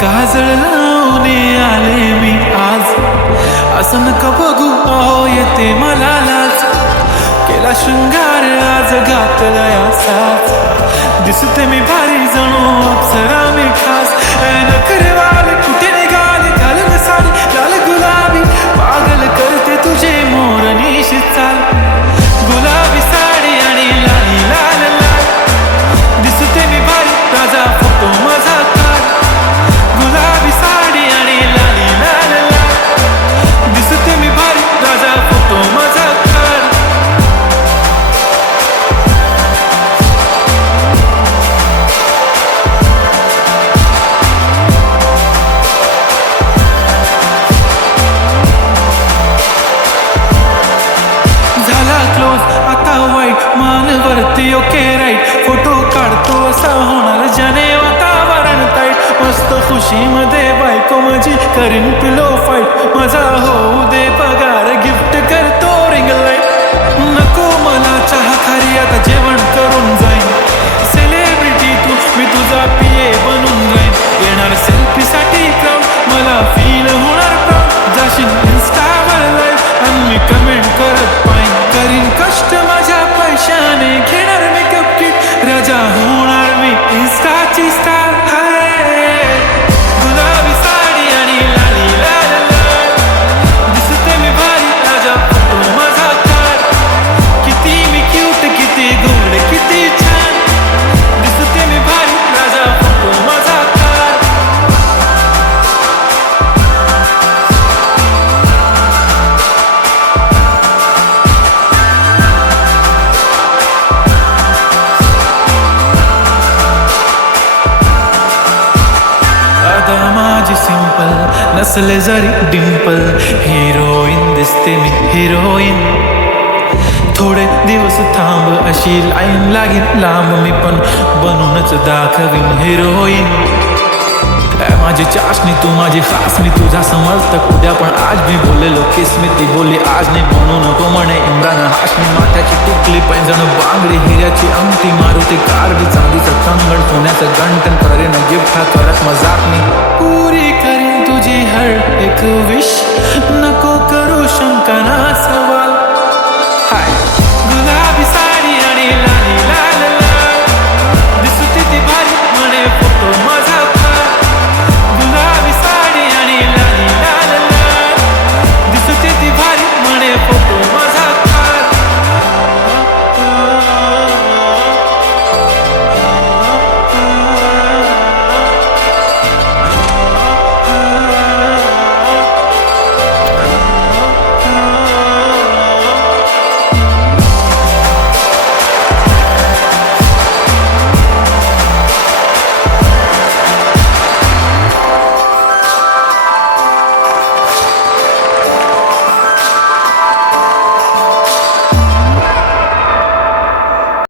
काजळ लावणे आले मी आज, असं नका बघू अहो येते मला लाज. केला शृंगार आज घातलाय साज, दिसते मी भारी जणू अप्सरा मी खास. नखरेवाले कुठे निघाले घालून साडी लाल गुलाबी, पागल करते तुझे मोरनीशी चाल. गुलाबी साडी आणि लाली लाल लाल, दिसते मी भारी राजा फोटो माझा काढ. गुलाबी साडी आणि लाली लाल लाल, दिसते मी भारी राजा फोटो माझा काढ. झाला क्लोज आता वाईट, मान वरती ओके राईट. फोटो काढतो असा होणार ज्याने वातावरण ताईट. मस्त खुशीमध्ये बायको माझी करीन पिलो फाईट. माझा होऊ दे पगार गिफ्ट करतो रिंग लाईट. नको मला चहा खारी आता जेवण करून जाईन. सेलिब्रिटी तू मी तुझा पिये बनून जाईन. येणार सेल्फी साठी क्राऊड, मला फील होणार प्राऊड. जाशील इन्स्टावर लाईव्ह आणि मी कमेंट करत पाईन. करीन कष्ट माझ्या पैशाने, घेणार मेकअप किट, राजा होणार मी इन्स्टाची स्टार. हाय गुलाबी साडी आणि लाली लाल लाल, दिसते मी भारी राजा फोटो माझा काढ. किती मी क्यूट, किती गोड, किती छान, दिसते मी भारी राजा फोटो माझा काढ. आता माझी सिंपल नसले जरी डिंपल, हिरोईन दिसते मी हिरोईन. थोडे दिवस थांब अशी लाईन लागेल लांब, मी पण बनूनच दाखवीन हिरोईन. माझी चाशनी तू माझी खास, मी तुझा समजत उद्या पण आज मी बोललेलो किस मी ती बोलली आज नाही. म्हणू नको म्हणे इम्रान हाशमी, माथ्याची टिकली पैंजण बांगडी, हिऱ्याची अंगठी, मारुती कारवी, चांदीचं कंगण, सोन्याचं गंटन, करेन गिफ्ट हा करत मजाक मी. पुरी करीन तुझी हर एक विश, नको करू शंका ना.